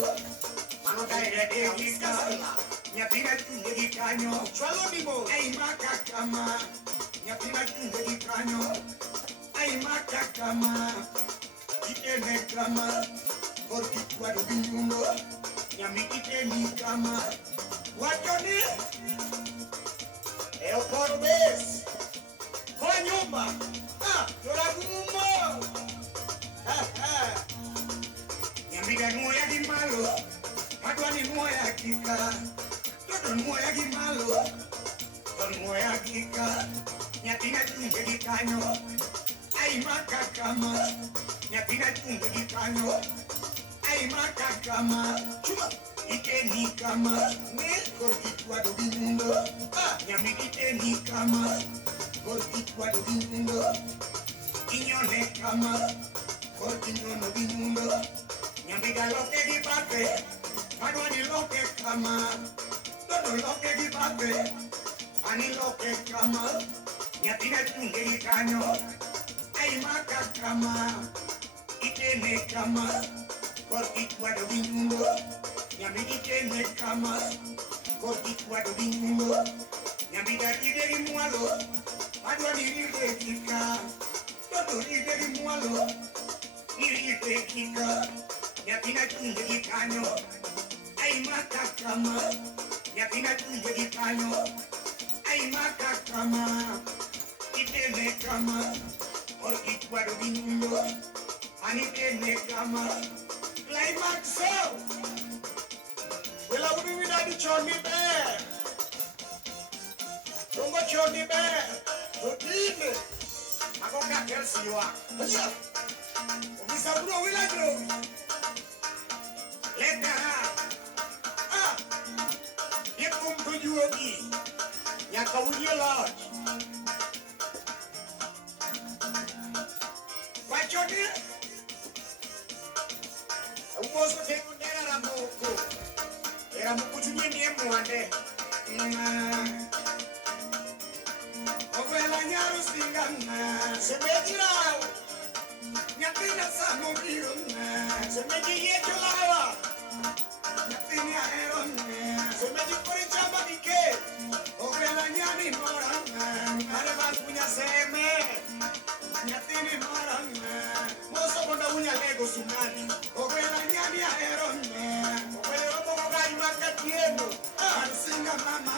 ginyundo. Mano dai de gigasala. Nyambita tunge di canyo. Chwalo di bo. Ai makakama. Nyambita tunge di canyo. Ai makakama. Itene kama. Porque Chwade ginyundo. Nyambita ni kama. Wajoni. Eu por vez. Kwa nyumba. Yoragumo. Nyambita moya di malo. Madwani moya kika. Todo moya di malo. Todo moya kika. Nyambita tunge di kanyo. Ai makakama. Nyambita tunge di kanyo. Ai makakama. Chuma. Ike ni kama. Ne korki Chwade ginyundo. Nyambita ni kama. Korki Chwade ginyundo. Inyone kama. Korki nyono ginyundo. Nyambita loke di pape. Madwani loke kama. Todo loke di pape. Ani loke kama. Nyambita tunge di kanyo. Ai makakama. Itene kama. Korki Chwade ginyundo. Nyambita ne kama. Korki Chwade ginyundo. Nyambita ide di mwalo. Madwani ide kika. Todo ide di mwalo. Ide kika. Nyambita tunge di kanyo. Ai makakama. Nyambita tunge di kanyo. Ai makakama. Itene kama. Korki Chwade ginyundo. Ani itene kama. Climax so. Wela udi wina di choni bear. Tungo choni bear. Udine. Magonga kelsi wa. Ugisa bro wila bro. Leta. Yekum to yuogi. Nyaka unyo lodge. Wachoni. Umoso tengo nera ramoko. Era mukuchunye niye mwande. Okwela nyaru singana. Semejirao. Nyambita samogiro na. Semeji yecho lawa. Nyambita ahero na. Semeji kori chamba dike. Okwela nyani mora na. Areba kunya seme. Nyambita mora na. Moso konda unya lego sumani. Okwela nyani ahero na. Okwela robo kogai makatiendo. Arsinga mama.